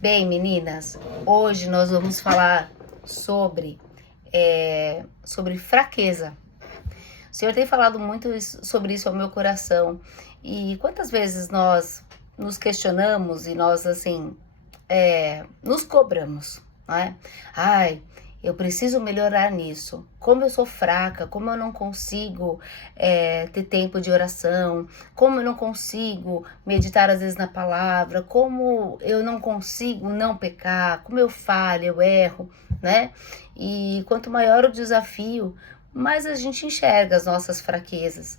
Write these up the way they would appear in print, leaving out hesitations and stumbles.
Bem, meninas, hoje nós vamos falar sobre fraqueza. O Senhor tem falado muito sobre isso ao meu coração. E quantas vezes nós nos questionamos e nós, assim, nos cobramos, não é? Ai, eu preciso melhorar nisso. Como eu sou fraca, como eu não consigo ter tempo de oração, como eu não consigo meditar às vezes na palavra, como eu não consigo não pecar, como eu falho, eu erro, né? E quanto maior o desafio, mais a gente enxerga as nossas fraquezas.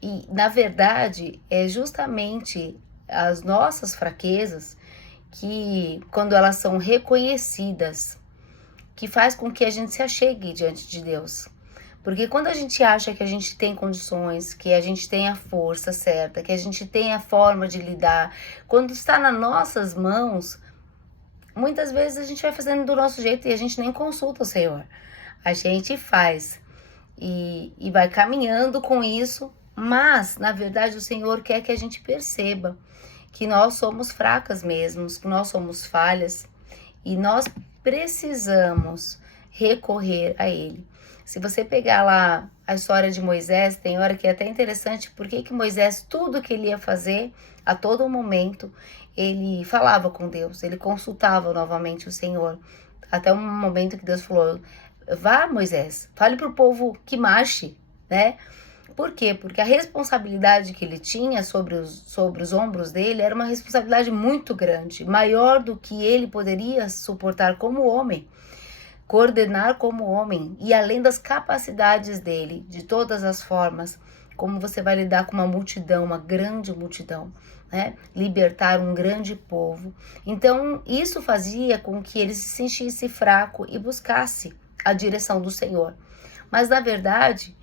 E, na verdade, é justamente as nossas fraquezas que, quando elas são reconhecidas, que faz com que a gente se achegue diante de Deus. Porque quando a gente acha que a gente tem condições, que a gente tem a força certa, que a gente tem a forma de lidar, quando está nas nossas mãos, muitas vezes a gente vai fazendo do nosso jeito e a gente nem consulta o Senhor. A gente faz e vai caminhando com isso, mas na verdade o Senhor quer que a gente perceba que nós somos fracas mesmo, que nós somos falhas e nós precisamos recorrer a Ele. Se você pegar lá a história de Moisés, tem hora que é até interessante porque Moisés, tudo que ele ia fazer, a todo momento, ele falava com Deus, ele consultava novamente o Senhor. Até um momento que Deus falou, vá Moisés, fale para o povo que marche, né? Por quê? Porque a responsabilidade que ele tinha sobre os ombros dele era uma responsabilidade muito grande, maior do que ele poderia suportar como homem, coordenar como homem, e além das capacidades dele, de todas as formas, como você vai lidar com uma multidão, uma grande multidão, né? Libertar um grande povo. Então, isso fazia com que ele se sentisse fraco e buscasse a direção do Senhor. Mas, na verdade,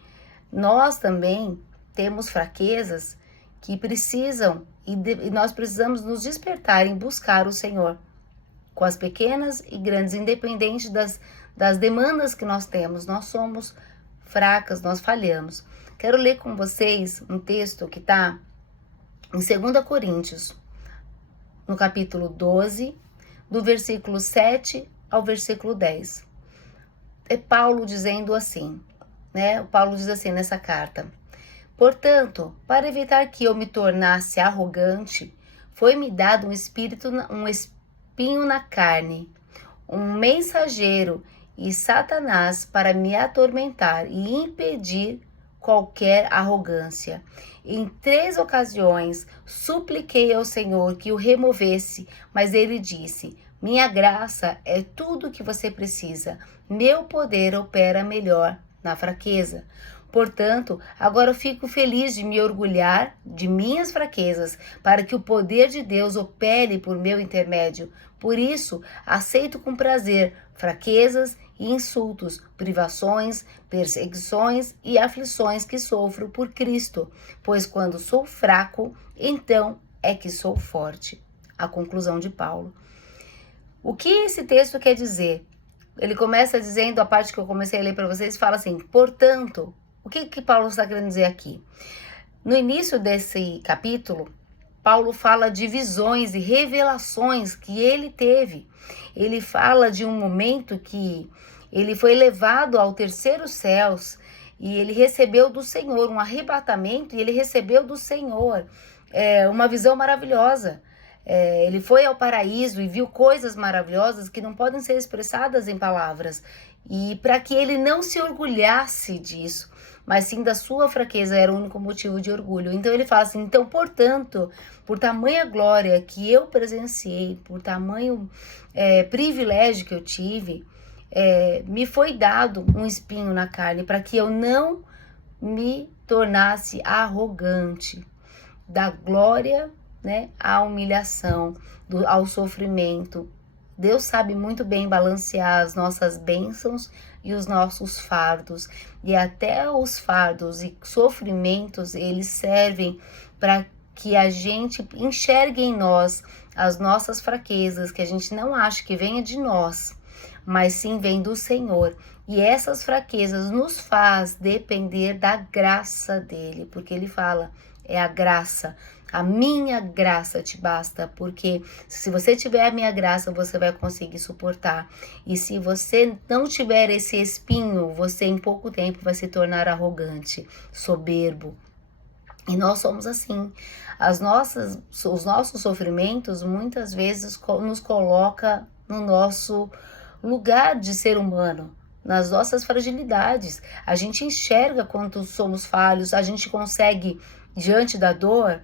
nós também temos fraquezas que precisam e nós precisamos nos despertar em buscar o Senhor com as pequenas e grandes, independente das demandas que nós temos. Nós somos fracas, nós falhamos. Quero ler com vocês um texto que está em 2 Coríntios, no capítulo 12, do versículo 7 ao versículo 10. É Paulo dizendo assim, né? O Paulo diz assim nessa carta: portanto, para evitar que eu me tornasse arrogante, foi-me dado um espinho na carne, um mensageiro e Satanás para me atormentar e impedir qualquer arrogância. Em 3 ocasiões supliquei ao Senhor que o removesse, mas ele disse: minha graça é tudo o que você precisa. Meu poder opera melhor na fraqueza. Portanto, agora eu fico feliz de me orgulhar de minhas fraquezas, para que o poder de Deus opere por meu intermédio. Por isso, aceito com prazer fraquezas e insultos, privações, perseguições e aflições que sofro por Cristo, pois quando sou fraco, então é que sou forte. A conclusão de Paulo. O que esse texto quer dizer? Ele começa dizendo, a parte que eu comecei a ler para vocês, fala assim, portanto, o que Paulo está querendo dizer aqui? No início desse capítulo, Paulo fala de visões e revelações que ele teve. Ele fala de um momento que ele foi levado ao terceiro céus e ele recebeu do Senhor um arrebatamento e ele recebeu do Senhor uma visão maravilhosa. Ele foi ao paraíso e viu coisas maravilhosas que não podem ser expressadas em palavras. E para que ele não se orgulhasse disso, mas sim da sua fraqueza, era o único motivo de orgulho. Então ele fala assim, então, portanto, por tamanha glória que eu presenciei, por tamanho privilégio que eu tive, me foi dado um espinho na carne para que eu não me tornasse arrogante. Da glória, né, à humilhação, ao sofrimento. Deus sabe muito bem balancear as nossas bênçãos e os nossos fardos. E até os fardos e sofrimentos, eles servem para que a gente enxergue em nós as nossas fraquezas, que a gente não acha que venha de nós, mas sim vem do Senhor. E essas fraquezas nos faz depender da graça dele, porque ele fala, é a graça. A minha graça te basta, porque se você tiver a minha graça, você vai conseguir suportar. E se você não tiver esse espinho, você em pouco tempo vai se tornar arrogante, soberbo. E nós somos assim. Os nossos sofrimentos muitas vezes nos coloca no nosso lugar de ser humano, nas nossas fragilidades. A gente enxerga quanto somos falhos, a gente consegue, diante da dor,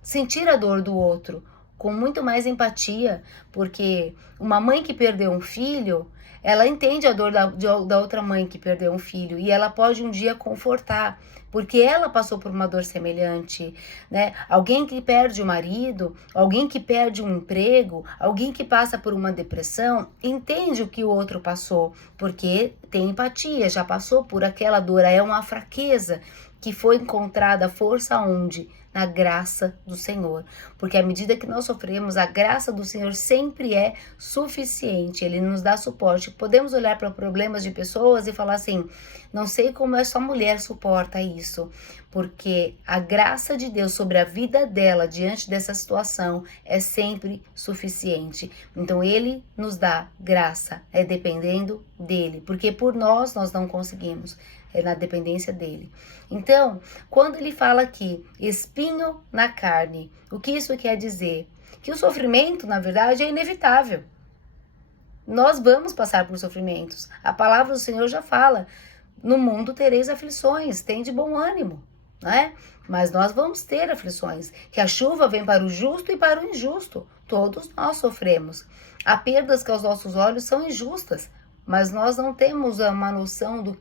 sentir a dor do outro com muito mais empatia, porque uma mãe que perdeu um filho, ela entende a dor da outra mãe que perdeu um filho e ela pode um dia confortar, porque ela passou por uma dor semelhante, né? Alguém que perde o marido, alguém que perde um emprego, alguém que passa por uma depressão, entende o que o outro passou, porque tem empatia, já passou por aquela dor, é uma fraqueza que foi encontrada força onde? Na graça do Senhor. Porque à medida que nós sofremos, a graça do Senhor sempre é suficiente. Ele nos dá suporte. Podemos olhar para problemas de pessoas e falar assim, não sei como essa mulher suporta isso. Porque a graça de Deus sobre a vida dela diante dessa situação é sempre suficiente. Então ele nos dá graça, é dependendo dele. Porque por nós não conseguimos. É na dependência dele. Então, quando ele fala aqui, espinho na carne, o que isso quer dizer? Que o sofrimento, na verdade, é inevitável. Nós vamos passar por sofrimentos. A palavra do Senhor já fala, no mundo tereis aflições, tem de bom ânimo, né? Mas nós vamos ter aflições, que a chuva vem para o justo e para o injusto. Todos nós sofremos. Há perdas que aos nossos olhos são injustas, mas nós não temos uma noção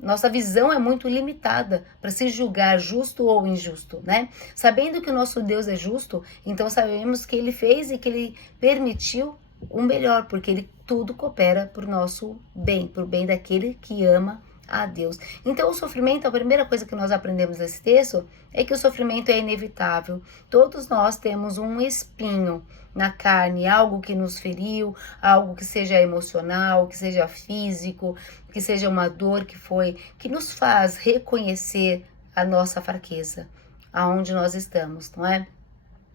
nossa visão é muito limitada para se julgar justo ou injusto, né? Sabendo que o nosso Deus é justo, então sabemos que ele fez e que ele permitiu o melhor, porque ele tudo coopera para o nosso bem, para o bem daquele que ama a Deus. Então o sofrimento, a primeira coisa que nós aprendemos nesse texto é que o sofrimento é inevitável. Todos nós temos um espinho na carne, algo que nos feriu, algo que seja emocional, que seja físico, que seja uma dor que nos faz reconhecer a nossa fraqueza, aonde nós estamos, não é?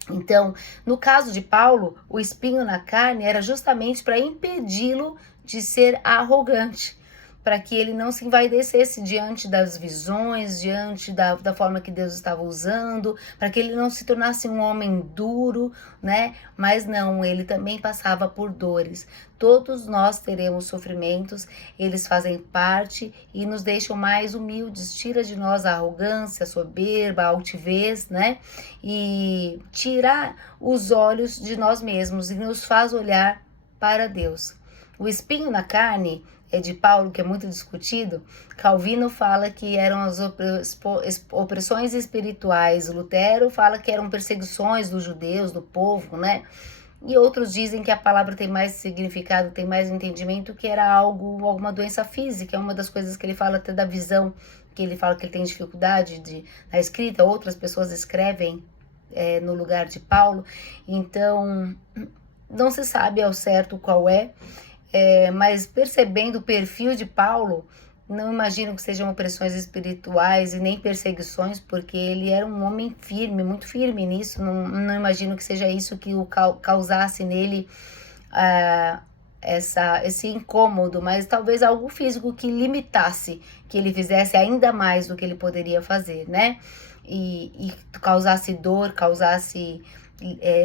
Então, no caso de Paulo, o espinho na carne era justamente para impedi-lo de ser arrogante, para que ele não se envaidecesse diante das visões, diante da forma que Deus estava usando, para que ele não se tornasse um homem duro, né? Mas não, ele também passava por dores. Todos nós teremos sofrimentos, eles fazem parte e nos deixam mais humildes, tira de nós a arrogância, a soberba, a altivez, né? E tira os olhos de nós mesmos e nos faz olhar para Deus. O espinho na carne é de Paulo, que é muito discutido. Calvino fala que eram as opressões espirituais. Lutero fala que eram perseguições dos judeus, do povo, né? E outros dizem que a palavra tem mais significado, tem mais entendimento, que era alguma doença física. É uma das coisas que ele fala até da visão, que ele fala que ele tem dificuldade na escrita. Outras pessoas escrevem no lugar de Paulo. Então, não se sabe ao certo qual é. Mas percebendo o perfil de Paulo, não imagino que sejam opressões espirituais e nem perseguições, porque ele era um homem firme, muito firme nisso. Não imagino que seja isso que o causasse nele esse incômodo, mas talvez algo físico que limitasse, que ele fizesse ainda mais do que ele poderia fazer, né? E causasse dor, causasse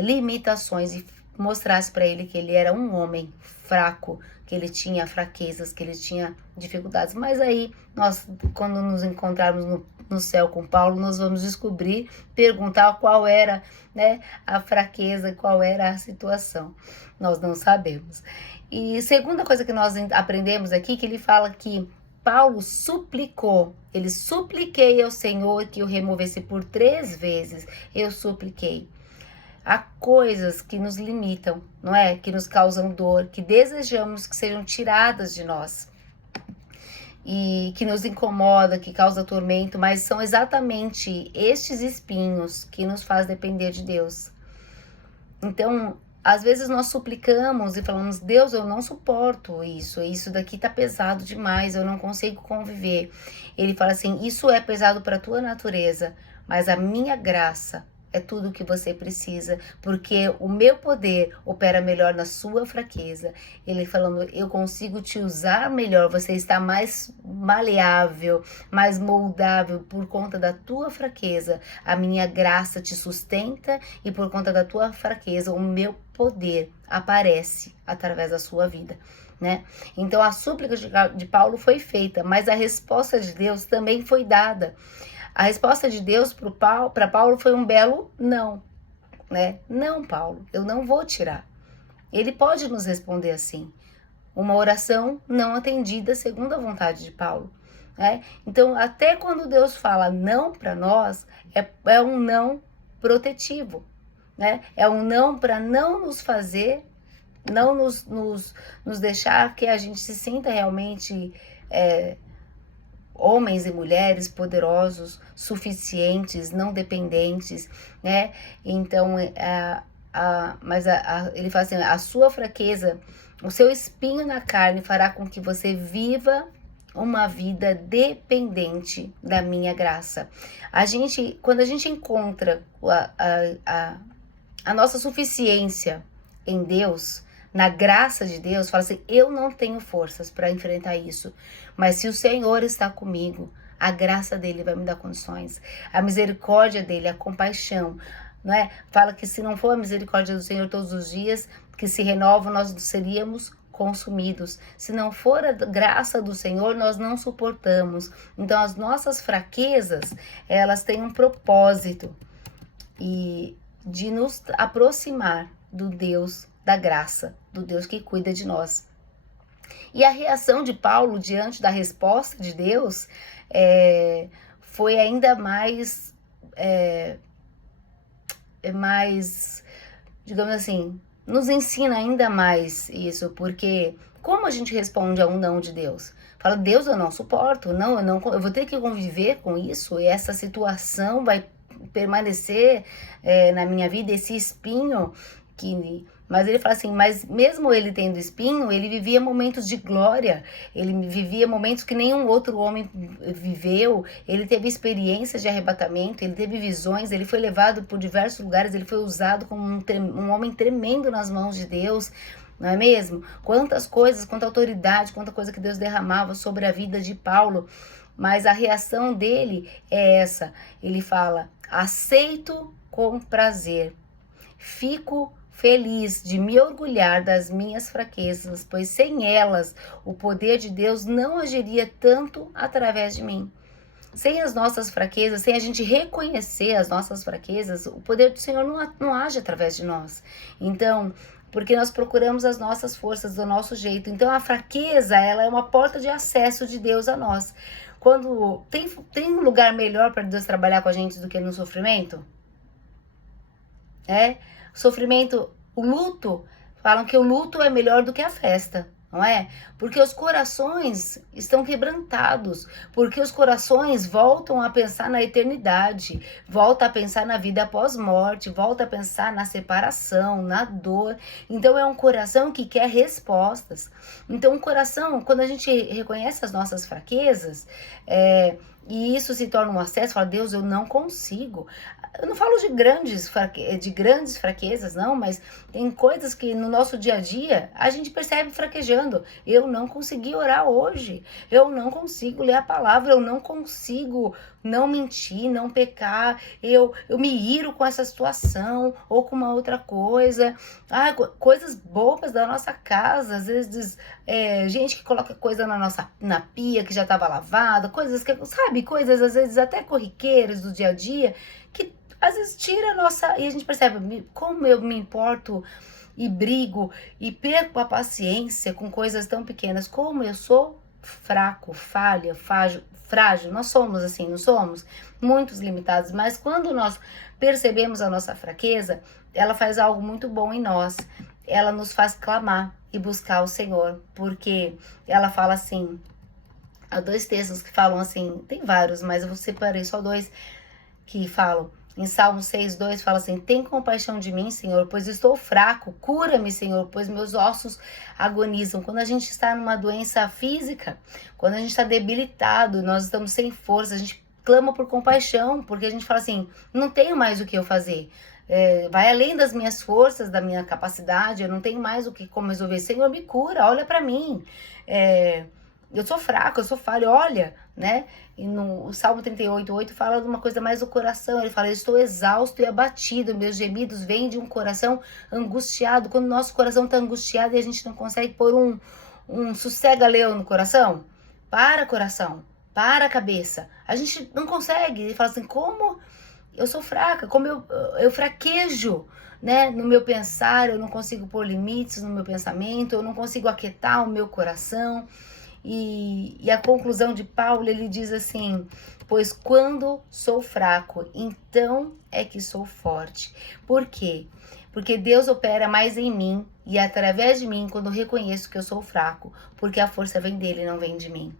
limitações e mostrasse para ele que ele era um homem fraco, que ele tinha fraquezas, que ele tinha dificuldades. Mas aí, nós, quando nos encontrarmos no céu com Paulo, nós vamos descobrir, perguntar qual era, né, a fraqueza, qual era a situação. Nós não sabemos. E segunda coisa que nós aprendemos aqui, que ele fala que Paulo suplicou, ele supliquei ao Senhor que o removesse por 3 vezes, eu supliquei. Há coisas que nos limitam, não é? Que nos causam dor, que desejamos que sejam tiradas de nós. E que nos incomoda, que causa tormento, mas são exatamente estes espinhos que nos faz depender de Deus. Então, às vezes nós suplicamos e falamos, Deus, eu não suporto isso daqui tá pesado demais, eu não consigo conviver. Ele fala assim, isso é pesado para a tua natureza, mas a minha graça é tudo o que você precisa, porque o meu poder opera melhor na sua fraqueza. Ele falando, eu consigo te usar melhor, você está mais maleável, mais moldável por conta da tua fraqueza. A minha graça te sustenta e por conta da tua fraqueza, o meu poder aparece através da sua vida. Né? Então a súplica de Paulo foi feita, mas a resposta de Deus também foi dada. A resposta de Deus para Paulo foi um belo não, né? Não, Paulo, eu não vou tirar. Ele pode nos responder assim, uma oração não atendida segundo a vontade de Paulo, né? Então, até quando Deus fala não para nós, é um não protetivo, né? É um não para não nos fazer, não nos deixar que a gente se sinta realmente homens e mulheres poderosos, suficientes, não dependentes, né? Então, ele fala assim, a sua fraqueza, o seu espinho na carne fará com que você viva uma vida dependente da minha graça. Quando a gente encontra a nossa suficiência em Deus, na graça de Deus, fala assim, eu não tenho forças para enfrentar isso, mas se o Senhor está comigo, a graça dele vai me dar condições, a misericórdia dele, a compaixão, né? Fala que se não for a misericórdia do Senhor todos os dias, que se renovam, nós seríamos consumidos. Se não for a graça do Senhor, nós não suportamos. Então, as nossas fraquezas, elas têm um propósito e de nos aproximar do Deus da graça, do Deus que cuida de nós. E a reação de Paulo diante da resposta de Deus foi ainda mais, digamos assim, nos ensina ainda mais isso, porque como a gente responde a um não de Deus? Fala, Deus, eu não suporto, eu vou ter que conviver com isso, e essa situação vai permanecer na minha vida, esse espinho mas ele fala assim, mas mesmo ele tendo espinho, ele vivia momentos de glória, ele vivia momentos que nenhum outro homem viveu, ele teve experiências de arrebatamento, ele teve visões, ele foi levado por diversos lugares, ele foi usado como um homem tremendo nas mãos de Deus, não é mesmo? Quantas coisas, quanta autoridade, quanta coisa que Deus derramava sobre a vida de Paulo, mas a reação dele é essa, ele fala, aceito com prazer, fico feliz de me orgulhar das minhas fraquezas, pois sem elas o poder de Deus não agiria tanto através de mim. Sem as nossas fraquezas, sem a gente reconhecer as nossas fraquezas, o poder do Senhor não age através de nós. Então, porque nós procuramos as nossas forças do nosso jeito. Então, a fraqueza, ela é uma porta de acesso de Deus a nós. Quando tem um lugar melhor para Deus trabalhar com a gente do que no sofrimento? Sofrimento, o luto, falam que o luto é melhor do que a festa, não é? Porque os corações estão quebrantados, porque os corações voltam a pensar na eternidade, voltam a pensar na vida após morte, voltam a pensar na separação, na dor. Então é um coração que quer respostas. Então o coração, quando a gente reconhece as nossas fraquezas, e isso se torna um acesso, fala, Deus, eu não consigo. Eu não falo de grandes fraquezas, não, mas tem coisas que no nosso dia a dia a gente percebe fraquejando. Eu não consegui orar hoje, eu não consigo ler a palavra, eu não consigo não mentir, não pecar, eu me iro com essa situação ou com uma outra coisa. Coisas bobas da nossa casa, às vezes gente que coloca coisa na pia que já estava lavada, coisas que, sabe, coisas às vezes até corriqueiras do dia a dia, que às vezes tira a nossa... E a gente percebe como eu me importo e brigo e perco a paciência com coisas tão pequenas. Como eu sou fraco, frágil. Nós somos assim, não somos? Muitos limitados. Mas quando nós percebemos a nossa fraqueza, ela faz algo muito bom em nós. Ela nos faz clamar e buscar o Senhor. Porque ela fala assim... Há 2 textos que falam assim... Tem vários, mas eu separei só 2 que falam... Em Salmo 6:2 fala assim, tem compaixão de mim, Senhor, pois estou fraco, cura-me, Senhor, pois meus ossos agonizam. Quando a gente está numa doença física, quando a gente está debilitado, nós estamos sem força, a gente clama por compaixão, porque a gente fala assim, não tenho mais o que eu fazer. Vai além das minhas forças, da minha capacidade, eu não tenho mais o que como resolver. Senhor, me cura, olha para mim. Eu sou fraco, eu sou falho, olha, né? E no Salmo 38:8 fala de uma coisa mais do coração. Ele fala, eu estou exausto e abatido, meus gemidos vêm de um coração angustiado. Quando o nosso coração está angustiado e a gente não consegue pôr um sossega-leão no coração, para coração, para a cabeça. A gente não consegue. Ele fala assim, como eu sou fraca, como eu fraquejo, né? No meu pensar, eu não consigo pôr limites no meu pensamento, eu não consigo aquietar o meu coração. E a conclusão de Paulo, ele diz assim, pois quando sou fraco, então é que sou forte. Por quê? Porque Deus opera mais em mim e através de mim quando eu reconheço que eu sou fraco, porque a força vem dele, não vem de mim.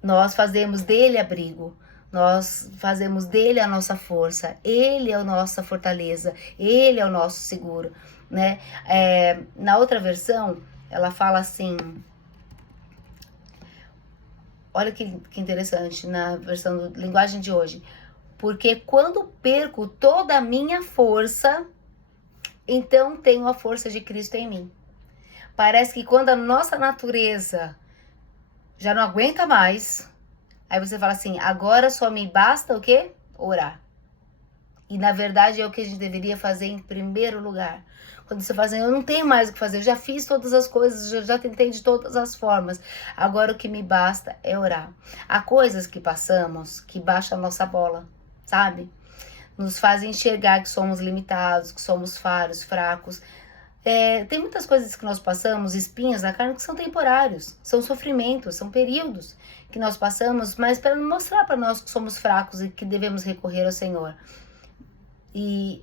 Nós fazemos dele abrigo, nós fazemos dele a nossa força, ele é a nossa fortaleza, ele é o nosso seguro, né? Na outra versão, ela fala assim, olha que interessante, na versão do linguagem de hoje, porque quando perco toda a minha força, então tenho a força de Cristo em mim. Parece que quando a nossa natureza já não aguenta mais, aí você fala assim, agora só me basta o quê? Orar. E na verdade é o que a gente deveria fazer em primeiro lugar. Quando você fala assim, eu não tenho mais o que fazer, eu já fiz todas as coisas, eu já tentei de todas as formas. Agora o que me basta é orar. Há coisas que passamos que baixam a nossa bola, sabe? Nos fazem enxergar que somos limitados, que somos falhos, fracos. Tem muitas coisas que nós passamos, espinhos na carne, que são temporários, são sofrimentos, são períodos que nós passamos, mas para mostrar para nós que somos fracos e que devemos recorrer ao Senhor.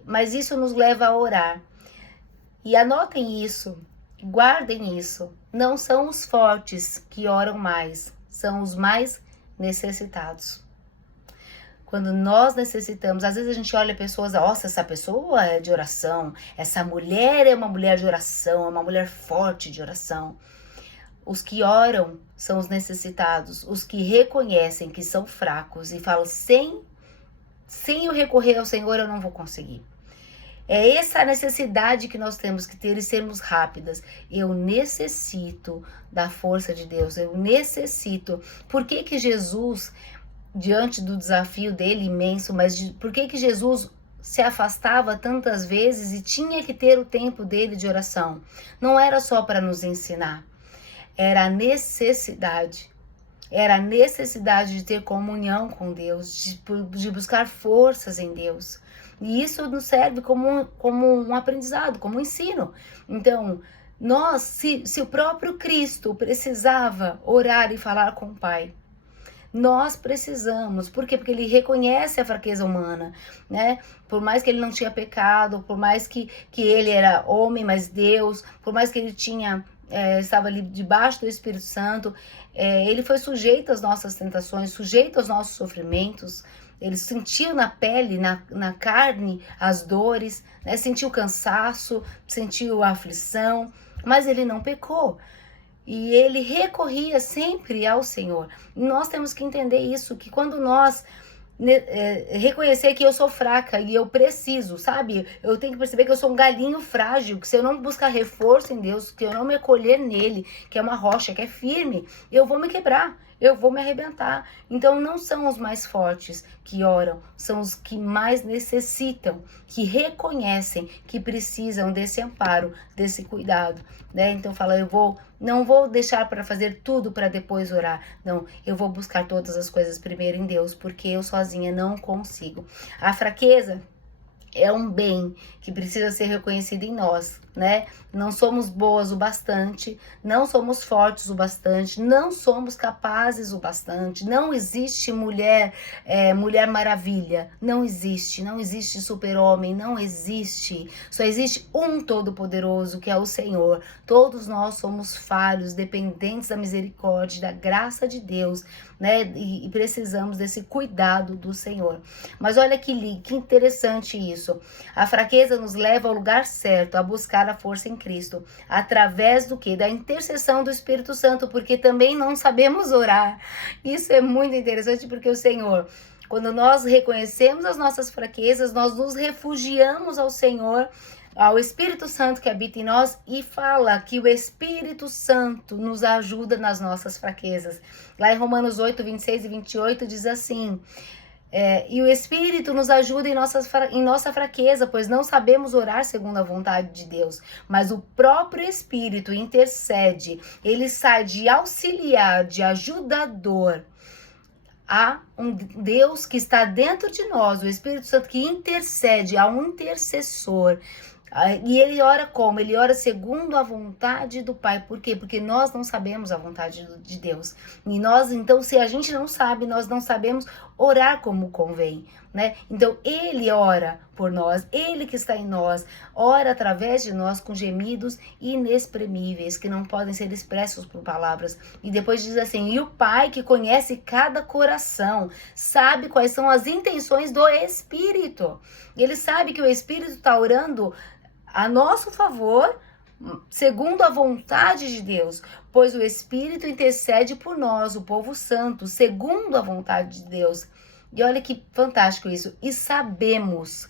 Mas isso nos leva a orar. E anotem isso, guardem isso. Não são os fortes que oram mais, são os mais necessitados. Quando nós necessitamos, às vezes a gente olha pessoas, nossa, essa pessoa é de oração, essa mulher é uma mulher de oração, é uma mulher forte de oração. Os que oram são os necessitados, os que reconhecem que são fracos e falam, sem eu recorrer ao Senhor eu não vou conseguir. É essa necessidade que nós temos que ter e sermos rápidas. Eu necessito da força de Deus, eu necessito. Por que Jesus, diante do desafio dele imenso, por que Jesus se afastava tantas vezes e tinha que ter o tempo dele de oração? Não era só para nos ensinar, era a necessidade. Era a necessidade de ter comunhão com Deus, de buscar forças em Deus. E isso nos serve como um aprendizado, como um ensino. Então, se o próprio Cristo precisava orar e falar com o Pai, nós precisamos. Por quê? Porque ele reconhece a fraqueza humana, né? Por mais que ele não tinha pecado, por mais que ele era homem, mas Deus, por mais que ele estava ali debaixo do Espírito Santo, ele foi sujeito às nossas tentações, sujeito aos nossos sofrimentos. Ele sentiu na pele, na carne, as dores, né? Sentiu cansaço, sentiu a aflição, mas ele não pecou. E ele recorria sempre ao Senhor. E nós temos que entender isso, que quando nós reconhecer que eu sou fraca e eu preciso, sabe? Eu tenho que perceber que eu sou um galinho frágil, que se eu não buscar reforço em Deus, que eu não me acolher nele, que é uma rocha, que é firme, eu vou me quebrar, eu vou me arrebentar. Então não são os mais fortes que oram, são os que mais necessitam, que reconhecem que precisam desse amparo, desse cuidado, né? Então fala, não vou deixar para fazer tudo para depois orar. Não, eu vou buscar todas as coisas primeiro em Deus, porque eu sozinha não consigo. A fraqueza é um bem que precisa ser reconhecido em nós, né? Não somos boas o bastante, não somos fortes o bastante, não somos capazes o bastante. Não existe mulher maravilha, não existe super-homem, não existe. Só existe um todo-poderoso, que é o Senhor. Todos nós somos falhos, dependentes da misericórdia, da graça de Deus, né? E precisamos desse cuidado do Senhor. Mas olha que interessante isso. A fraqueza nos leva ao lugar certo, a buscar a força em Cristo, através do quê? Da intercessão do Espírito Santo, porque também não sabemos orar. Isso é muito interessante, porque o Senhor, Quando nós reconhecemos as nossas fraquezas, nós nos refugiamos ao Senhor, ao Espírito Santo que habita em nós, e fala que o Espírito Santo nos ajuda nas nossas fraquezas. Lá em Romanos 8, 26 e 28 diz assim: e o Espírito nos ajuda em nossa fraqueza, pois não sabemos orar segundo a vontade de Deus, mas o próprio Espírito intercede, ele sai de auxiliar, de ajudador, a um Deus que está dentro de nós, o Espírito Santo que intercede, a um intercessor. E ele ora como? Ele ora segundo a vontade do Pai. Por quê? Porque nós não sabemos a vontade de Deus. E nós, então, se a gente não sabe, nós não sabemos orar como convém, né? Então, ele ora por nós, ele que está em nós, ora através de nós com gemidos inexprimíveis, que não podem ser expressos por palavras. E depois diz assim: e o Pai que conhece cada coração, sabe quais são as intenções do Espírito. Ele sabe que o Espírito está orando a nosso favor, segundo a vontade de Deus, pois o Espírito intercede por nós, o povo santo, segundo a vontade de Deus. E olha que fantástico isso. E sabemos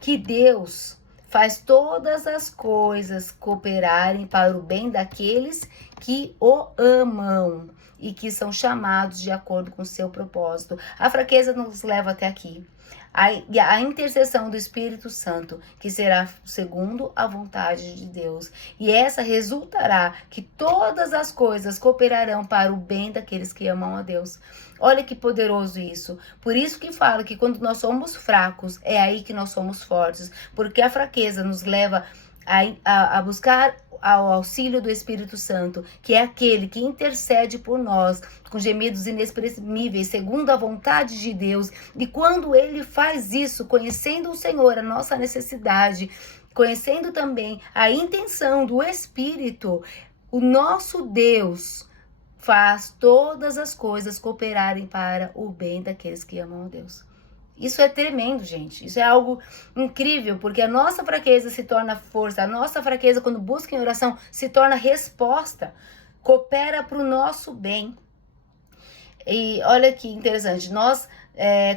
que Deus faz todas as coisas cooperarem para o bem daqueles que o amam e que são chamados de acordo com o seu propósito. A fraqueza nos leva até aqui. A intercessão do Espírito Santo, que será segundo a vontade de Deus. E essa resultará que todas as coisas cooperarão para o bem daqueles que amam a Deus. Olha que poderoso isso. Por isso que falo que quando nós somos fracos, é aí que nós somos fortes. Porque a fraqueza nos leva a buscar ao auxílio do Espírito Santo, que é aquele que intercede por nós com gemidos inexprimíveis, segundo a vontade de Deus. E quando ele faz isso, conhecendo o Senhor, a nossa necessidade, conhecendo também a intenção do Espírito, o nosso Deus faz todas as coisas cooperarem para o bem daqueles que amam a Deus. Isso é tremendo, gente. Isso é algo incrível, porque a nossa fraqueza se torna força. A nossa fraqueza, quando busca em oração, se torna resposta. Coopera para o nosso bem. E olha que interessante. Nós,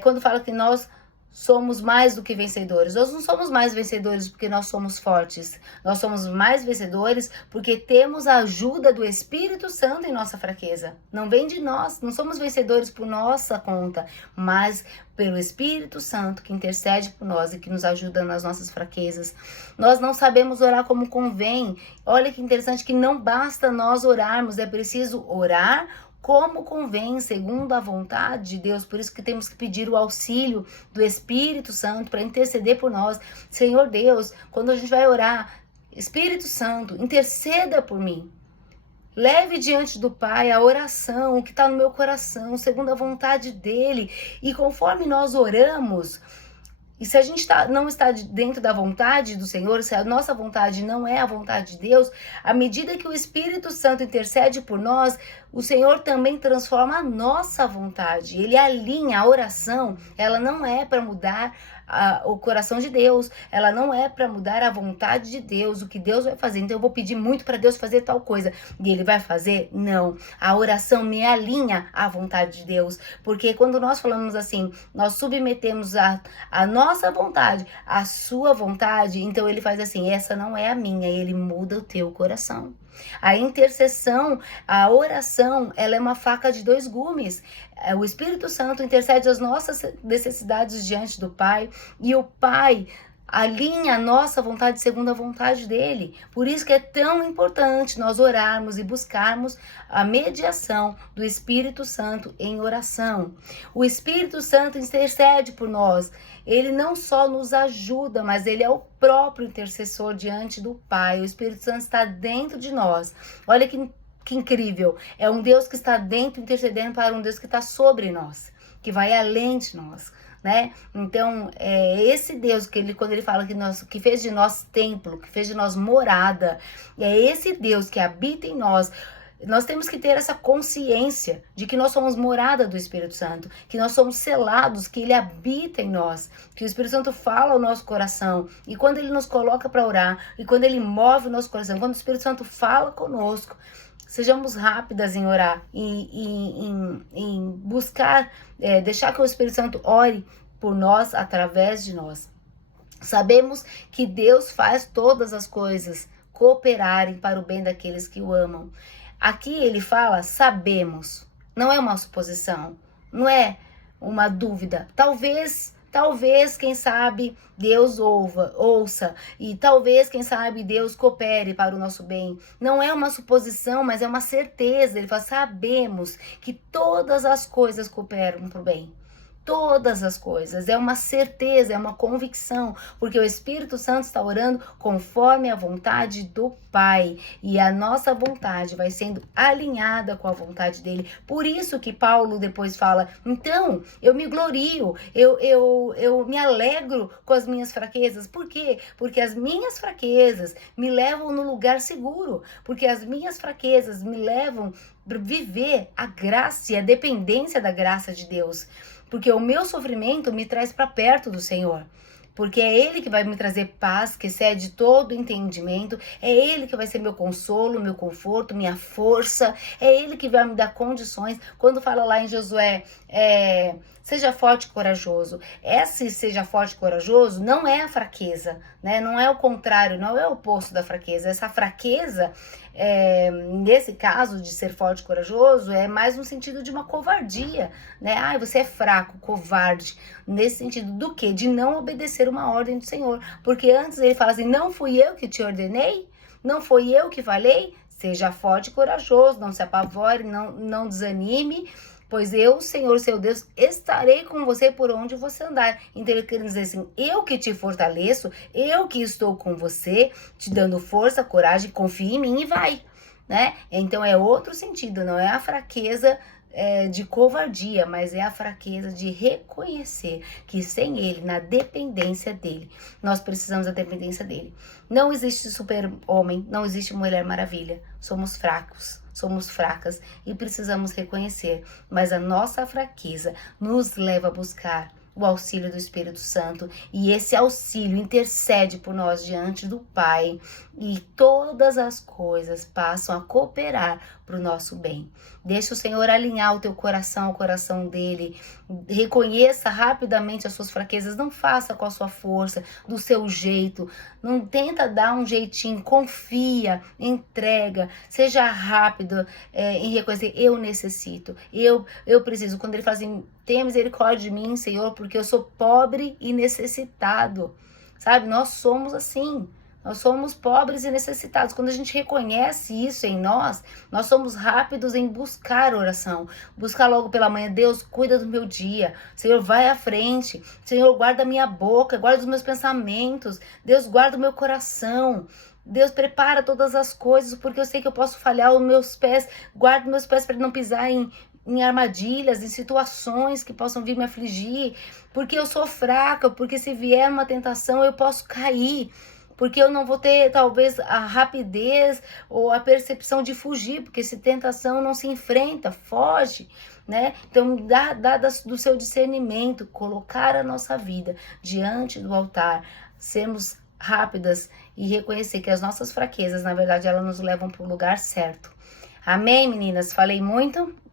quando fala que nós somos mais do que vencedores, nós não somos mais vencedores porque nós somos fortes. Nós somos mais vencedores porque temos a ajuda do Espírito Santo em nossa fraqueza. Não vem de nós, não somos vencedores por nossa conta, mas pelo Espírito Santo que intercede por nós e que nos ajuda nas nossas fraquezas. Nós não sabemos orar como convém. Olha que interessante que não basta nós orarmos, é preciso orar como convém, segundo a vontade de Deus. Por isso que temos que pedir o auxílio do Espírito Santo para interceder por nós. Senhor Deus, quando a gente vai orar, Espírito Santo, interceda por mim. Leve diante do Pai a oração, o que está no meu coração, segundo a vontade dEle. E conforme nós oramos, e se a gente não está dentro da vontade do Senhor, se a nossa vontade não é a vontade de Deus, à medida que o Espírito Santo intercede por nós, o Senhor também transforma a nossa vontade. Ele alinha a oração, ela não é para mudar o coração de Deus, ela não é para mudar a vontade de Deus, o que Deus vai fazer. Então eu vou pedir muito para Deus fazer tal coisa e Ele vai fazer? Não. A oração me alinha à vontade de Deus, porque quando nós falamos assim, nós submetemos a nossa vontade à sua vontade, então Ele faz assim: essa não é a minha, e Ele muda o teu coração. A intercessão, a oração, ela é uma faca de dois gumes. O Espírito Santo intercede as nossas necessidades diante do Pai, e o Pai alinha a nossa vontade segundo a vontade dele. Por isso que é tão importante nós orarmos e buscarmos a mediação do Espírito Santo em oração. O Espírito Santo intercede por nós. Ele não só nos ajuda, mas ele é o próprio intercessor diante do Pai. O Espírito Santo está dentro de nós. Olha que incrível. É um Deus que está dentro intercedendo para um Deus que está sobre nós, que vai além de nós, né? Então, esse Deus que quando ele fala que fez de nós templo, que fez de nós morada, é esse Deus que habita em nós. Nós temos que ter essa consciência de que nós somos morada do Espírito Santo, que nós somos selados, que Ele habita em nós, que o Espírito Santo fala ao nosso coração, e quando Ele nos coloca para orar, e quando Ele move o nosso coração, quando o Espírito Santo fala conosco, Sejamos rápidas em orar, em buscar, deixar que o Espírito Santo ore por nós, através de nós. Sabemos que Deus faz todas as coisas cooperarem para o bem daqueles que o amam. Aqui ele fala sabemos, não é uma suposição, não é uma dúvida. Talvez, quem sabe, Deus ouça, e talvez, quem sabe, Deus coopere para o nosso bem. Não é uma suposição, mas é uma certeza. Ele fala, sabemos que todas as coisas cooperam para o bem. Todas as coisas, é uma certeza, é uma convicção, porque o Espírito Santo está orando conforme a vontade do Pai, e a nossa vontade vai sendo alinhada com a vontade dele. Por isso que Paulo depois fala, então, eu me glorio, eu me alegro com as minhas fraquezas. Por quê? Porque as minhas fraquezas me levam no lugar seguro, porque as minhas fraquezas me levam para viver a graça e a dependência da graça de Deus. Porque o meu sofrimento me traz para perto do Senhor. Porque é Ele que vai me trazer paz, que excede todo entendimento. É Ele que vai ser meu consolo, meu conforto, minha força. É Ele que vai me dar condições. Quando fala lá em Josué, seja forte e corajoso. Esse seja forte e corajoso não é a fraqueza, né? Não é o contrário, não é o oposto da fraqueza. Essa fraqueza, nesse caso de ser forte e corajoso, é mais no sentido de uma covardia, né? Ai, você é fraco, covarde. Nesse sentido do quê? De não obedecer uma ordem do Senhor. Porque antes ele fala assim, não fui eu que te ordenei? Não foi eu que falei? Seja forte e corajoso, não se apavore, não desanime, pois eu, Senhor, seu Deus, estarei com você por onde você andar. Então ele quer dizer assim, eu que te fortaleço, eu que estou com você, te dando força, coragem, confia em mim e vai, né? Então é outro sentido, não é a fraqueza de covardia, mas é a fraqueza de reconhecer que sem ele, na dependência dele, nós precisamos da dependência dele. Não existe super-homem, não existe mulher maravilha. Somos fracos, somos fracas e precisamos reconhecer, mas a nossa fraqueza nos leva a buscar o auxílio do Espírito Santo, e esse auxílio intercede por nós diante do Pai, e todas as coisas passam a cooperar para o nosso bem. Deixa o Senhor alinhar o teu coração ao coração dele, reconheça rapidamente as suas fraquezas, não faça com a sua força, do seu jeito, não tenta dar um jeitinho, confia, entrega, seja rápido em reconhecer, eu necessito, eu preciso. Quando ele fala assim, tenha misericórdia de mim, Senhor, porque eu sou pobre e necessitado, sabe? Nós somos assim, nós somos pobres e necessitados. Quando a gente reconhece isso em nós, nós somos rápidos em buscar oração, buscar logo pela manhã, Deus, cuida do meu dia, Senhor, vai à frente, Senhor, guarda a minha boca, guarda os meus pensamentos, Deus, guarda o meu coração, Deus, prepara todas as coisas, porque eu sei que eu posso falhar, os meus pés, guarda meus pés para não pisar em armadilhas, em situações que possam vir me afligir, porque eu sou fraca, porque se vier uma tentação eu posso cair, porque eu não vou ter talvez a rapidez ou a percepção de fugir, porque se tentação não se enfrenta, foge, né? Então dá do seu discernimento, colocar a nossa vida diante do altar, sermos rápidas e reconhecer que as nossas fraquezas, na verdade, elas nos levam para o lugar certo. Amém, meninas? Falei muito?